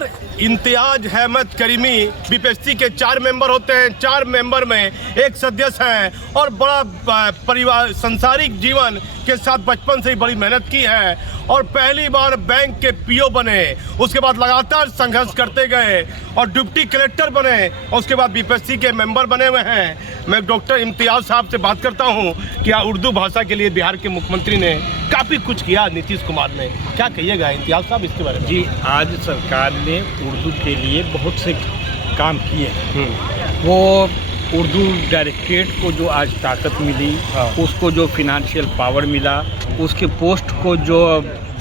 Doctor Imtiaz Ahmad Karimi BPSC के 4 member होते हैं। 4 मेंबर में एक सदस्य हैं और बड़ा परिवार संसारिक जीवन के साथ बचपन से ही बड़ी मेहनत की है और पहली बार बैंक के पीओ बने। उसके बाद लगातार संघर्ष करते गए और डिप्टी कलेक्टर बने और उसके बाद बीपीएससी के मेंबर बने हुए हैं। मैं डॉक्टर इम्तियाज साहब से बात करता हूं कि उर्दू भाषा के लिए बिहार के मुख्यमंत्री ने काफ़ी कुछ किया, नीतीश कुमार ने। क्या कहिएगा इम्तियाज साहब इसके बारे में? जी, आज सरकार ने उर्दू के लिए बहुत से काम किए हैं। वो उर्दू डायरेक्टरेट को जो आज ताकत मिली, उसको जो फिनेंशियल पावर मिला, उसके पोस्ट को जो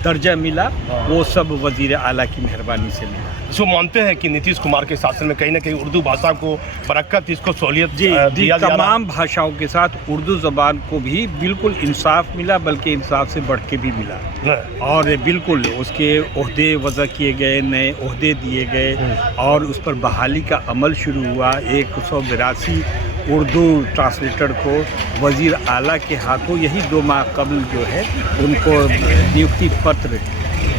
दर्जा मिला, वो सब वजीर आला की मेहरबानी से मिला। जो मानते हैं कि नीतीश कुमार के शासन में कहीं ना कहीं उर्दू भाषा को बरकत, इसको सहूलियत जी, तमाम भाषाओं के साथ उर्दू ज़बान को भी बिल्कुल इंसाफ मिला, बल्कि इंसाफ से बढ़ के भी मिला। और बिल्कुल उसके ओहदे वज़ा किए गए, नए ओहदे दिए गए और उस पर बहाली का अमल शुरू हुआ। 182 उर्दू ट्रांसलेटर को वज़ीर आला के हाथों यही 2 माह कबल जो है उनको नियुक्ति पत्र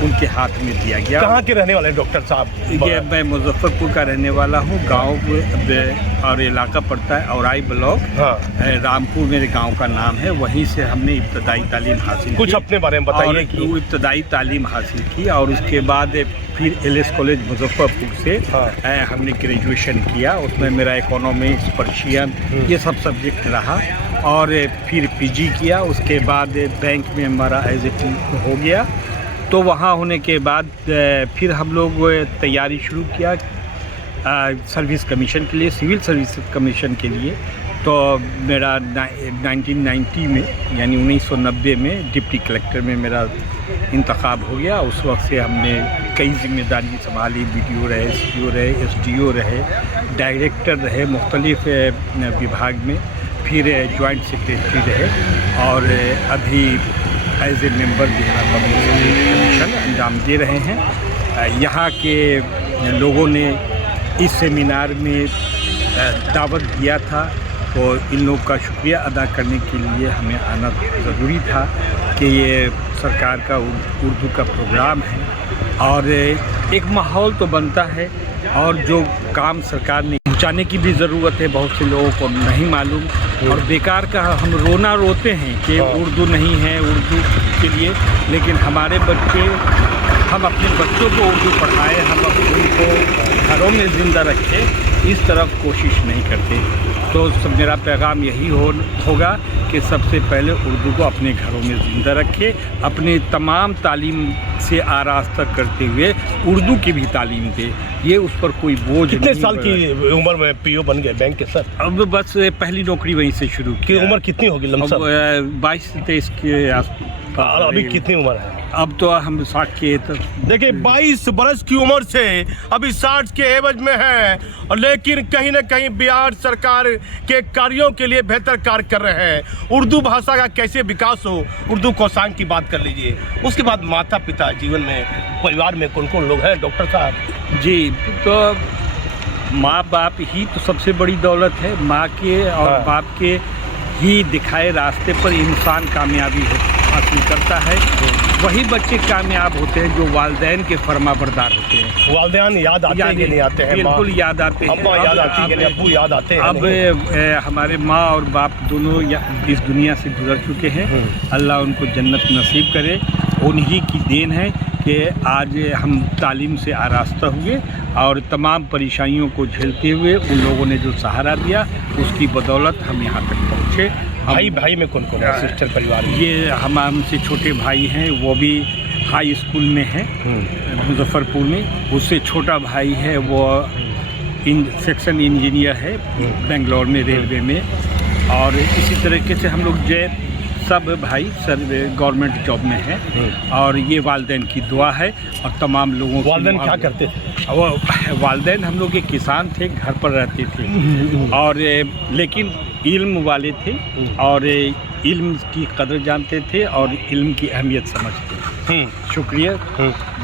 उनके हाथ में दिया गया। कहाँ के रहने वाले डॉक्टर साहब? ये मैं मुजफ्फरपुर का रहने वाला हूँ। गांव और इलाका पड़ता है औराई ब्लॉक। रामपुर मेरे गांव का नाम है। वहीं से हमने इब्तदाई तालीम हासिल कुछ की। अपने बारे में बताइए कि इब्तदाई तालीम हासिल की और उसके बाद फिर एलएस कॉलेज मुजफ्फरपुर से हमने ग्रेजुएशन किया। उसमें मेरा इकोनॉमिक्स, पर्शियन ये सब सब्जेक्ट रहा और फिर पीजी किया। उसके बाद बैंक में हमारा एज ए हो गया। तो वहाँ होने के बाद फिर हम लोग तैयारी शुरू किया सर्विस कमीशन के लिए, सिविल सर्विस कमीशन के लिए। तो मेरा 1990 में यानी 1990 में डिप्टी कलेक्टर में मेरा इंतखाब हो गया। उस वक्त से हमने कई जिम्मेदारी संभाली। BDO रहे, SDO रहे, SDO रहे, डायरेक्टर रहे मुख्तलिफ विभाग में, फिर जॉइंट सेक्रेटरी रहे और अभी as a member Bihar public service commission अंजाम दे रहे हैं। यहाँ के लोगों ने इस सेमिनार में दावत दिया था, तो इन लोग का शुक्रिया अदा करने के लिए हमें आना ज़रूरी था कि ये सरकार का उर्दू का प्रोग्राम है और एक माहौल तो बनता है और जो काम सरकार ने पहुँचाने की भी ज़रूरत है। बहुत से लोगों को नहीं मालूम और बेकार का हम रोना रोते हैं कि उर्दू नहीं है उर्दू के लिए, लेकिन हमारे बच्चे, हम अपने बच्चों को उर्दू पढ़ाएं, हम उनको घरों में ज़िंदा रखें, इस तरफ कोशिश नहीं करते। तो सब मेरा पैगाम यही होगा कि सबसे पहले उर्दू को अपने घरों में ज़िंदा रखें, अपने तमाम तालीम से आरास्ता करते हुए उर्दू की भी तालीम दे। ये उस पर कोई बोझ नहीं। कितने साल की उम्र में पीओ बन गए बैंक के सर? अब बस पहली नौकरी वहीं से शुरू की। उम्र कितनी होगी लमसम? 22-23 के आसपास। अभी कितनी उम्र है? अब तो हम 60 के। देखिए 22 बरस की उम्र से अभी 60 के एवज में है और लेकिन कहीं ना कहीं बिहार सरकार के कार्यों के लिए बेहतर कार्य कर रहे हैं। उर्दू भाषा का कैसे विकास हो, उर्दू कोषांग की बात कर लीजिए। उसके बाद माता पिता जीवन में, परिवार में कौन कौन लोग हैं डॉक्टर साहब? जी, तो माँ बाप ही तो सबसे बड़ी दौलत है। माँ के और बाप के ही दिखाए रास्ते पर इंसान कामयाबी हासिल करता है। वही बच्चे कामयाब होते हैं जो वालिदैन के फरमाबरदार होते हैं। वालिदैन याद आते हैं कि नहीं आते हैं? बिल्कुल याद आते हैं। अम्मा याद आती है कि नहीं? अब्बू याद आते हैं? अब हमारे माँ और बाप दोनों इस दुनिया से गुजर चुके हैं। अल्लाह उनको जन्नत नसीब करे। उन्हीं की देन है कि आज हम तालीम से आरास्ता हुए और तमाम परेशानियों को झेलते हुए उन लोगों ने जो सहारा दिया, उसकी बदौलत हम यहाँ तक पहुँचे। भाई में कौन कौन है सिस्टर परिवार में? ये हमसे छोटे भाई हैं, वो भी हाई स्कूल में है मुजफ्फरपुर में। उससे छोटा भाई है, वो सेक्शन इंजीनियर है बेंगलोर में, रेलवे में। और इसी तरीके से हम लोग सब भाई गवर्नमेंट जॉब में है। और ये वालिदैन की दुआ है और तमाम लोगों। वालिदैन क्या करते थे? वो वालिदैन हम लोग के किसान थे, घर पर रहते थे और लेकिन इल्म वाले थे और इल्म की कदर जानते थे और इल्म की अहमियत समझते थे। शुक्रिया।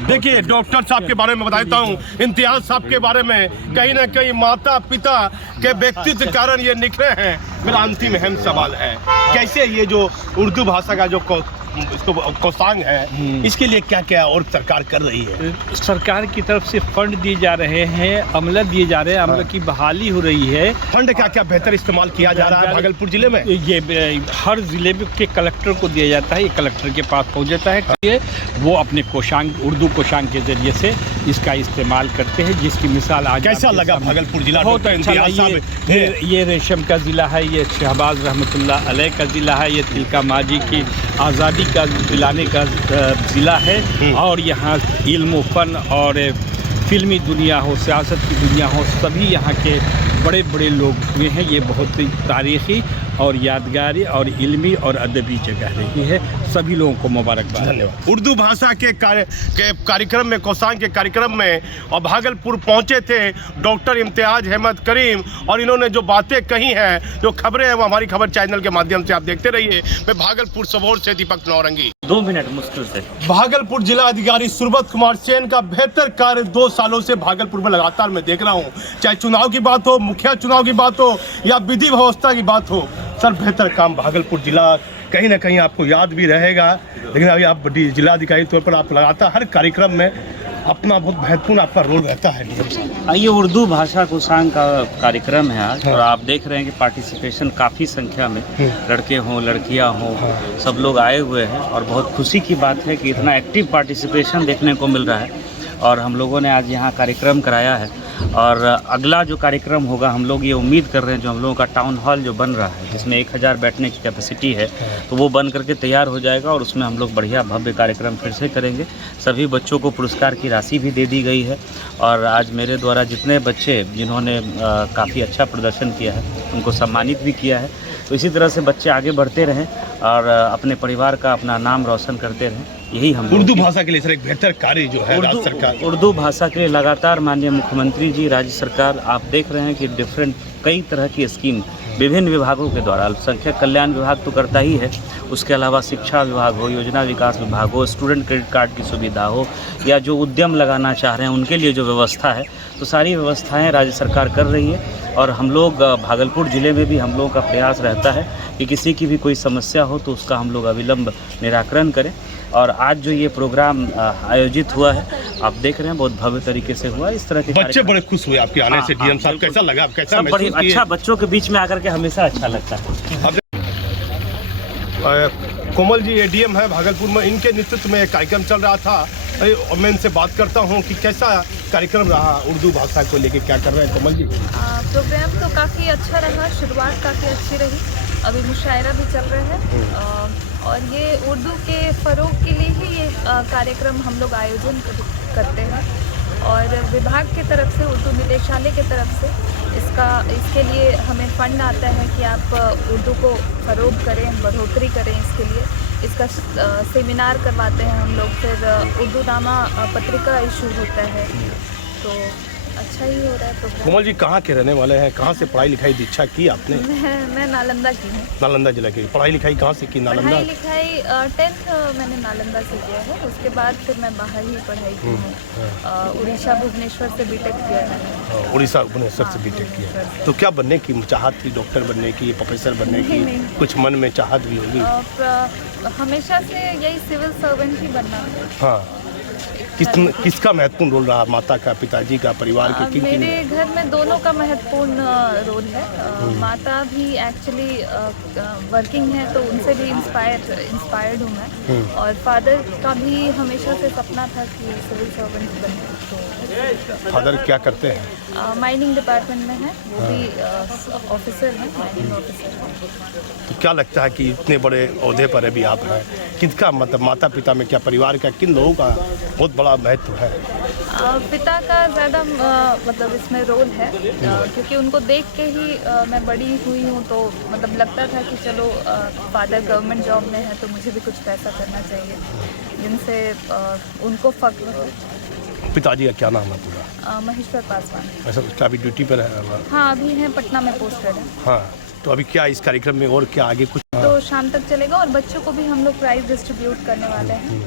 देखिए डॉक्टर साहब के बारे में बताता हूँ, इम्तियाज साहब के बारे में कहीं ना कहीं माता पिता के व्यक्तित्व के कारण ये निखरे हैं। मेरा अंतिम अहम सवाल है, कैसे ये जो उर्दू भाषा का जो इसको कोसांग है, इसके लिए क्या क्या और सरकार कर रही है? सरकार की तरफ से फंड दिए जा रहे हैं, अमला दिए जा रहे हैं, अमला की बहाली हो रही है। फंड क्या क्या बेहतर इस्तेमाल किया जा रहा है भागलपुर जिले में? ये हर जिले में के कलेक्टर को दिया जाता है, ये कलेक्टर के पास पहुंच जाता है। ये वो अपने कोशांग, उर्दू कोशांग के जरिए से इसका इस्तेमाल करते हैं, जिसकी मिसाल आज कैसा लगा भागलपुर जिला? बहुत अच्छा। ये रेशम का ज़िला है, ये शहबाज रहमतुल्लाह अलैह का ज़िला है, ये तिलका माजी की आज़ादी का दिलाने का ज़िला है। और यहाँ इल्म फ़न और फिल्मी दुनिया हो, सियासत की दुनिया हो, सभी यहाँ के बड़े बड़े लोग हुए हैं। ये बहुत ही तारीख़ी और यादगारी और इल्मी और अदबी जगह रही है। सभी लोगों को मुबारकबाद। धन्यवाद। उर्दू भाषा के कार्यक्रम में, कोसांग के कार्यक्रम में और भागलपुर पहुंचे थे डॉक्टर इम्तियाज अहमद करीम, और इन्होंने जो बातें कही हैं, जो खबरें हैं, वो हमारी खबर चैनल के माध्यम से आप देखते रहिए। मैं भागलपुर सबौर से दीपक नौरंगी। 2 मिनट मुश्किल से। भागलपुर जिला अधिकारी सुरबत कुमार सेन का बेहतर कार्य 2 सालों से भागलपुर में लगातार मैं देख रहा हूँ। चाहे चुनाव की बात हो, मुखिया चुनाव की बात हो या विधि व्यवस्था की बात हो, सर बेहतर काम भागलपुर जिला कहीं ना कहीं आपको याद भी रहेगा। लेकिन अभी आप जिला अधिकारी तौर पर आप लगातार हर कार्यक्रम में अपना बहुत महत्वपूर्ण आपका रोल रहता है। ये उर्दू भाषा कोसांग का कार्यक्रम है आज, और आप देख रहे हैं कि पार्टिसिपेशन काफ़ी संख्या में, लड़के हों लड़कियां हों, सब लोग आए हुए हैं। और बहुत खुशी की बात है कि इतना एक्टिव पार्टिसिपेशन देखने को मिल रहा है। और हम लोगों ने आज यहाँ कार्यक्रम कराया है, और अगला जो कार्यक्रम होगा, हम लोग ये उम्मीद कर रहे हैं, जो हम लोगों का टाउन हॉल जो बन रहा है, जिसमें 1000 बैठने की कैपेसिटी है, तो वो बन करके तैयार हो जाएगा, और उसमें हम लोग बढ़िया भव्य कार्यक्रम फिर से करेंगे। सभी बच्चों को पुरस्कार की राशि भी दे दी गई है, और आज मेरे द्वारा जितने बच्चे जिन्होंने काफ़ी अच्छा प्रदर्शन किया है, उनको सम्मानित भी किया है। तो इसी तरह से बच्चे आगे बढ़ते रहें और अपने परिवार का, अपना नाम रोशन करते रहें। यही हम उर्दू भाषा के लिए सर एक बेहतर कार्य जो है राज्य सरकार, उर्दू भाषा के लिए लगातार माननीय मुख्यमंत्री जी, राज्य सरकार, आप देख रहे हैं कि डिफरेंट कई तरह की स्कीम विभिन्न विभागों के द्वारा, अल्पसंख्यक कल्याण विभाग तो करता ही है, उसके अलावा शिक्षा विभाग हो, योजना विकास विभाग हो, स्टूडेंट क्रेडिट कार्ड की सुविधा हो, या जो उद्यम लगाना चाह रहे हैं उनके लिए जो व्यवस्था है, तो सारी व्यवस्थाएं राज्य सरकार कर रही है। और हम लोग भागलपुर ज़िले में भी हम लोगों का प्रयास रहता है कि किसी की भी कोई समस्या हो तो उसका हम लोग अविलंब निराकरण करें। और आज जो ये प्रोग्राम आयोजित हुआ है, आप देख रहे हैं, बहुत भव्य तरीके से हुआ। इस तरह के बच्चे बड़े खुश हुए आपके आने से। डीएम साहब कैसा लगा, आप कैसा महसूस किए? अच्छा, बच्चों के बीच में आकर के हमेशा अच्छा लगता है। कोमल जी एडीएम है भागलपुर में, इनके नेतृत्व में एक कार्यक्रम चल रहा था, और मैं इनसे बात करता हूँ कि कैसा कार्यक्रम रहा, उर्दू भाषा को लेके क्या कर रहे हैं कोमल जी? प्रोग्राम तो काफ़ी अच्छा रहा, शुरुआत काफ़ी अच्छी रही। अभी मुशायरा भी चल रहा है, और ये उर्दू के फ़रोग के लिए ही ये कार्यक्रम हम लोग आयोजन करते हैं। और विभाग की तरफ से, उर्दू निदेशालय की तरफ से इसके लिए हमें फंड आता है कि आप उर्दू को फ़रोग करें, बढ़ोतरी करें। इसके लिए इसका सेमिनार करवाते हैं हम लोग, फिर उर्दू नामा पत्रिका इशू होता है, तो अच्छा ही हो रहा है प्रोग्राम। कोमल जी कहाँ के रहने वाले हैं, कहाँ से पढ़ाई लिखाई दीक्षा की आपने? मैं नालंदा की हूँ। नालंदा जिला की। पढ़ाई लिखाई कहाँ से की? नालंदा। पढ़ाई लिखाई 10th मैंने नालंदा से किया है, उसके बाद फिर मैं बाहर ही पढ़ाई की हूँ। उड़ीसा भुवनेश्वर से बीटेक किया है। उड़ीसा भुवनेश्वर से बीटेक किया। तो क्या बनने की चाहत थी? डॉक्टर बनने की, प्रोफेसर बनने की? कुछ मन में चाहत भी होगी? हमेशा से यही सिविल सर्वेंट ही बनना। हाँ, किसका महत्वपूर्ण रोल रहा? माता का, पिताजी का, परिवार के? मेरे घर में दोनों का महत्वपूर्ण रोल है। माता भी एक्चुअली वर्किंग है, तो उनसे भी इंस्पायर्ड हूँ मैं। और फादर का भी हमेशा से सपना था कि सिविल सर्वेंट बने। तो फादर क्या करते हैं? माइनिंग डिपार्टमेंट में है, वो भी ऑफिसर हैं, माइनिंग ऑफिसर। तो क्या लगता है कि इतने बड़े ओहदे पर अभी आप हैं, किसका मतलब माता पिता में क्या, परिवार का, किन लोगों का बहुत बड़ा महत्व है? पिता का ज़्यादा मतलब इसमें रोल है, क्योंकि उनको देख के ही मैं बड़ी हुई हूँ। तो मतलब लगता था कि चलो फादर गवर्नमेंट जॉब में है, तो मुझे भी कुछ पैसा करना चाहिए, जिनसे उनको फ़ख्र हो। पिताजी का क्या नाम है पूरा? महेश्वर पासवान। ऐसा उसका अभी ड्यूटी पर है? हाँ, अभी हैं, पटना में पोस्टेड है। हाँ, तो अभी क्या इस कार्यक्रम में और क्या आगे कुछ? तो शाम तक चलेगा, और बच्चों को भी हम लोग प्राइज़ डिस्ट्रीब्यूट करने वाले हैं,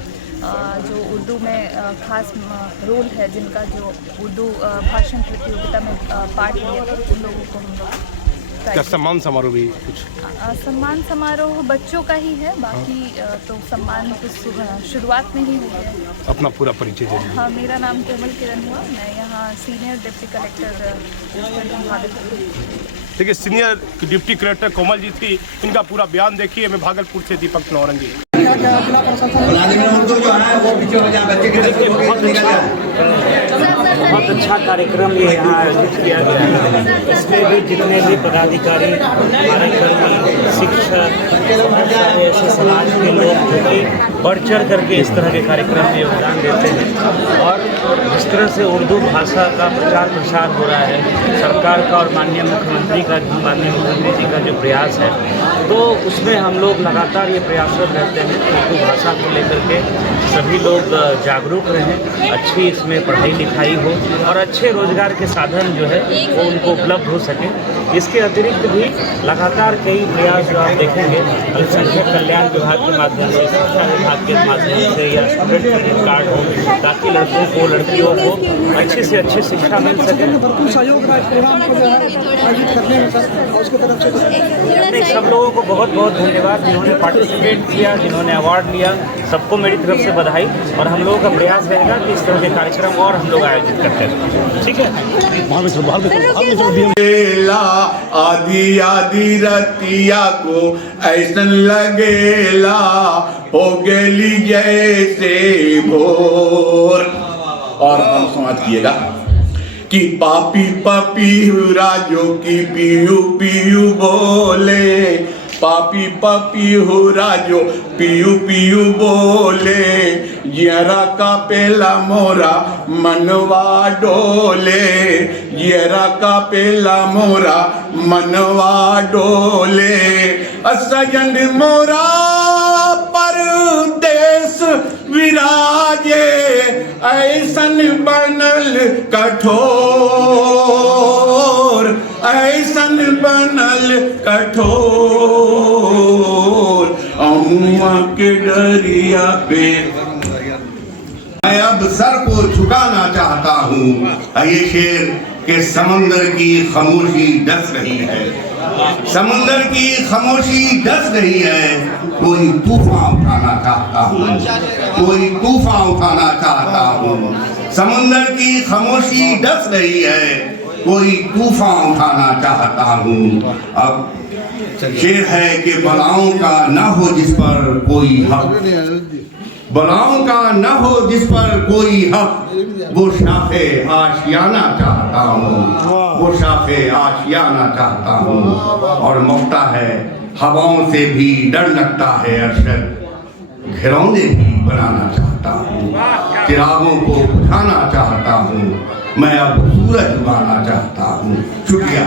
जो उर्दू में खास रोल है, जिनका जो उर्दू भाषण प्रतियोगिता में पार्ट लिया था, उन लोगों को हम लोग क्या सम्मान समारोह भी कुछ? सम्मान समारोह बच्चों का ही है, बाकी तो सम्मान तो शुरुआत में ही हो गया है। अपना पूरा परिचय दीजिए। हाँ, मेरा नाम कोमल किरण हुआ, मैं यहाँ सीनियर डिप्टी कलेक्टर भागलपुर। देखिए, senior deputy collector Komal ji थी, इनका पूरा बयान देखिए। मैं भागलपुर से दीपक नौरंगी। बहुत अच्छा कार्यक्रम ये यहाँ आयोजित किया गया है। इसमें भी जितने भी पदाधिकारी, कार्यकर्ता, शिक्षक, ऐसे समाज के लोग जो कि बढ़ चढ़ करके इस तरह के कार्यक्रम में योगदान देते हैं, और जिस तरह से उर्दू भाषा का प्रचार प्रसार हो रहा है सरकार का और माननीय मुख्यमंत्री जी का जो प्रयास है, तो उसमें हम लोग लगातार ये प्रयासरत रहते हैं कि उर्दू भाषा को लेकर के सभी लोग जागरूक रहें, अच्छी इसमें पढ़ाई लिखाई हो और अच्छे रोजगार के साधन जो है वो उनको उपलब्ध हो सके। इसके अतिरिक्त भी लगातार कई प्रयास जो आप देखेंगे अल्पसंख्यक कल्याण विभाग के माध्यम से, शिक्षा विभाग के माध्यम से, या स्टूडेंट क्रेडिट कार्ड हो, ताकि लड़कों को लड़कियों को अच्छी से अच्छी शिक्षा मिल सके। सब लोगों को बहुत बहुत धन्यवाद जिन्होंने पार्टिसिपेट किया, जिन्होंने अवार्ड लिया, सबको मेरी तरफ से बधाई। और हम लोगों का प्रयास रहेगा कि इस तरह के कार्यक्रम और हम लोग आयोजित करते हैं। ठीक है, आदि आदि रतिया को ऐसन लगेला हो गेली जैसे भोर। और हम समाप्त किएगा कि पापी पपी राजो की पियू पियू बोले, पापी पपी हो राजो पियू पियू बोले, जरा का पेला मोरा मनवा डोले, जरा का पेला मोरा मनवा डोले, सजन मोरा परदेश विराजे, ऐसन बनल कठोर, ऐसन बनल कठोर, अमुआ के डरिया पे मैं अब सर को झुकाना चाहता हूँ। ये शेर के समंदर की खामोशी डस रही है, समंदर की खामोशी डस रही है, कोई तूफान उठाना चाहता हूँ, कोई तूफान उठाना चाहता हूँ। समंदर की खामोशी डस रही है, कोई तूफान उठाना चाहता हूँ। अब शेर है कि बलाओं का न हो जिस पर कोई हक, बलाओं का न हो जिस पर कोई हक, वो शाफे आशियाना चाहता हूँ, वो शाफे आशियाना चाहता हूँ। और मौका है हवाओं से भी डर लगता है अरशद, घिरौने भी बनाना चाहता हूँ, चिरागों को बुझाना चाहता हूँ, मैं अब सूरज उगाना चाहता हूँ। शुक्रिया।